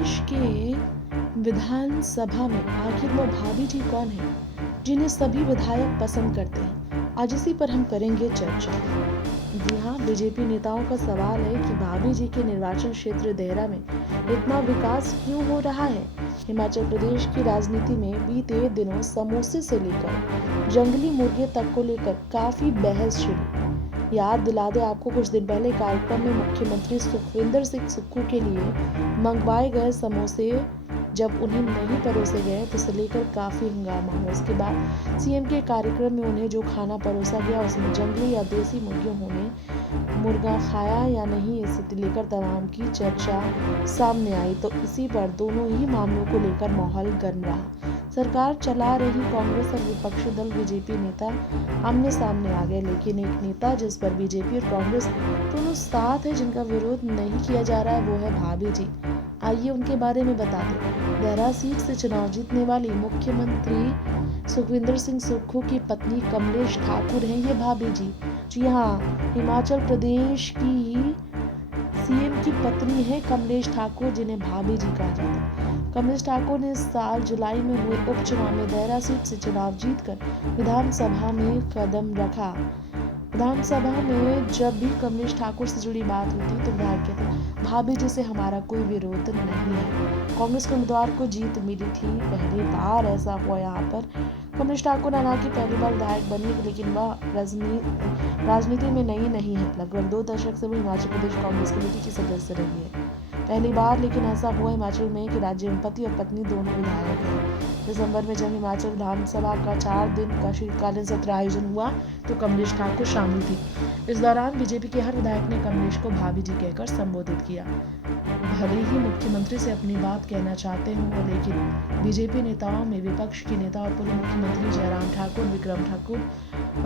प्रदेश के विधानसभा में आखिर वो भाभी जी कौन है जिन्हें सभी विधायक पसंद करते हैं? आज इसी पर हम करेंगे चर्चा। जी हाँ, बीजेपी नेताओं का सवाल है कि भाभी जी के निर्वाचन क्षेत्र देहरा में इतना विकास क्यों हो रहा है। हिमाचल प्रदेश की राजनीति में बीते दिनों समोसे से लेकर जंगली मुर्गे तक को लेकर काफी बहस छिड़ी। याद दिला दे आपको, कुछ दिन पहले कार्यक्रम में मुख्यमंत्री सुखविंदर सिंह सुक्खू के लिए मंगवाए गए समोसे जब उन्हें नहीं परोसे गए तो उसे लेकर काफी हंगामा हुआ। उसके बाद सीएम के कार्यक्रम में उन्हें जो खाना परोसा गया उसमें जंगली या देसी मुर्गियों ने मुर्गा खाया या नहीं, इसे लेकर तमाम की चर्चा सामने आई। तो इसी पर दोनों ही मामलों को लेकर माहौल गर्म रहा। सरकार चला रही कांग्रेस और विपक्षी दल बीजेपी नेता आमने सामने आ गए, लेकिन एक नेता जिस पर बीजेपी और कांग्रेस दोनों साथ है, जिनका विरोध नहीं किया जा रहा है, वो है भाभी जी। आइए उनके बारे में बता दें। देहरा सीट से चुनाव जीतने वाली मुख्यमंत्री सुखविंदर सिंह सुक्खू की पत्नी कमलेश ठाकुर हैं ये भाभी जी। जी हाँ, हिमाचल प्रदेश की सीएम की पत्नी है कमलेश ठाकुर, जिन्हें भाभी जी कहा जाता है। कमलेश ठाकुर ने इस साल जुलाई में हुए उपचुनाव में देहरा सीट से चुनाव जीतकर विधानसभा में कदम रखा। विधानसभा में जब भी कमलेश ठाकुर से जुड़ी बात होती तो विधायक कहते भाभी जी से हमारा कोई विरोध नहीं है। कांग्रेस के उम्मीदवार को जीत मिली थी, पहली बार ऐसा हुआ यहाँ पर। कमलेश ठाकुर हालांकि पहली बार विधायक बनी, लेकिन वह राजनीति में नई नहीं है। लगभग 2 दशक से वो हिमाचल प्रदेश कांग्रेस कमेटी की सदस्य रही है। पहली बार लेकिन ऐसा हुआ हिमाचल में कि राज्य में पति और पत्नी दोनों विधायक हैं। दिसंबर में जब हिमाचल विधानसभा का 4 दिन का शीतकालीन सत्र आयोजन हुआ तो कमलेश ठाकुर शामिल थी। इस दौरान बीजेपी के हर विधायक ने कमलेश को भाभी जी कहकर संबोधित किया। भले ही मुख्यमंत्री से अपनी बात कहना चाहते हों, लेकिन बीजेपी नेताओं में विपक्ष के नेता और पूर्व मुख्यमंत्री जयराम ठाकुर, विक्रम ठाकुर,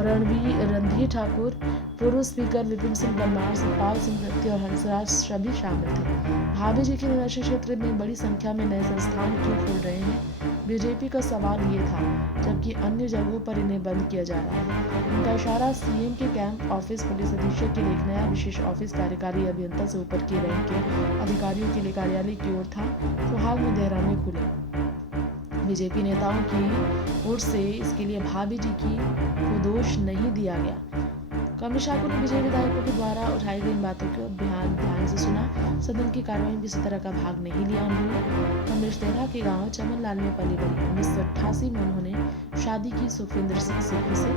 रणधीर ठाकुर, पूर्व स्पीकर विपिन सिंह परमार, सतपाल सिंह सत्ती और हंसराज सभी शामिल थे। भाभी जी के निर्वाचन क्षेत्र में बड़ी संख्या में नए संस्थान क्यों खुल रहे हैं, बीजेपी का सवाल ये था, जबकि अन्य जगहों पर इन्हें बंद किया जा रहा है। उनका इशारा सीएम के कैंप ऑफिस, पुलिस अधीक्षक के लिए एक नया विशेष ऑफिस, कार्यकारी अभियंता से ऊपर के रैंक के अधिकारियों के लिए कार्यालय की ओर था, तो हाल में देहरा में खुले। बीजेपी नेताओं की ओर से इसके लिए भाभी जी को दोष नहीं दिया गया। कमलेश ठाकुर ने बीजेपी विधायकों के द्वारा उठाई गई बातों को ध्यान से सुना। सदन की कार्यवाही में किसी तरह का भाग नहीं लिया उन्होंने। कमलेश देहरा के गांव चमनलाल में पली बड़ी। 1988 में उन्होंने शादी की सुखविंदर सिंह सुक्खू से।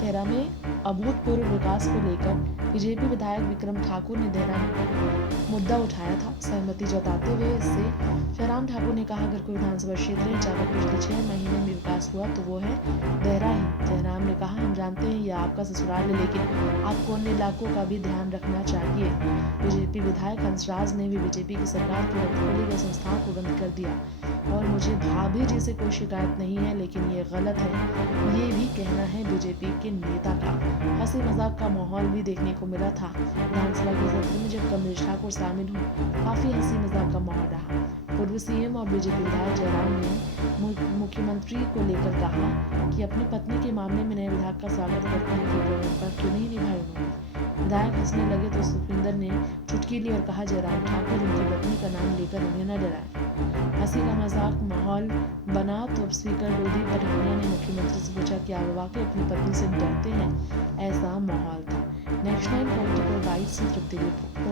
देहरा में अभूतपूर्व विकास को लेकर बीजेपी विधायक विक्रम ठाकुर ने देहरा में मुद्दा उठाया था। सहमति जताते हुए इससे जयराम ठाकुर ने कहा, अगर कोई विधानसभा क्षेत्र है जहाँ पर पिछले 6 महीने में विकास हुआ तो वो है देहरा ही। जयराम ने कहा, हम जानते हैं ये आपका ससुराल है, लेकिन आपको अन्य इलाकों का भी ध्यान रखना चाहिए। बीजेपी विधायक हंसराज ने भी बीजेपी की सरकार के वक्त खोली गई संस्थाओं को बंद कर दिया और मुझे भाभी जी से कोई शिकायत नहीं है, लेकिन ये गलत है, ये भी कहना है बीजेपी के नेता का। हंसी मजाक का माहौल भी देखने को मिला था। विधानसभा के सत्र में जब कमलेश ठाकुर शामिल हुए, काफी हंसी मजाक का माहौल रहा। पूर्व सीएम और बीजेपी विधायक जयराम ने मुख्यमंत्री को लेकर कहा कि अपनी पत्नी के मामले में नए विधायक का स्वागत करने की परंपरा क्यों नहीं निभाई उन्होंने। विधायक हंसने लगे तो सुखविंदर ने चुटकी ली और कहा, जयराम ठाकुर उनकी पत्नी का नाम लेकर उन्हें न डराएं। हंसी का मजाक माहौल बना तो अब स्पीकर कुलदीप पठानिया ने मुख्यमंत्री से पूछा कि आप वाकई अपनी पत्नी से डरते हैं। ऐसा माहौल था। नेक्स्ट 9 पॉलिटिकल बाइट्स से तृप्ति रिपोर्ट।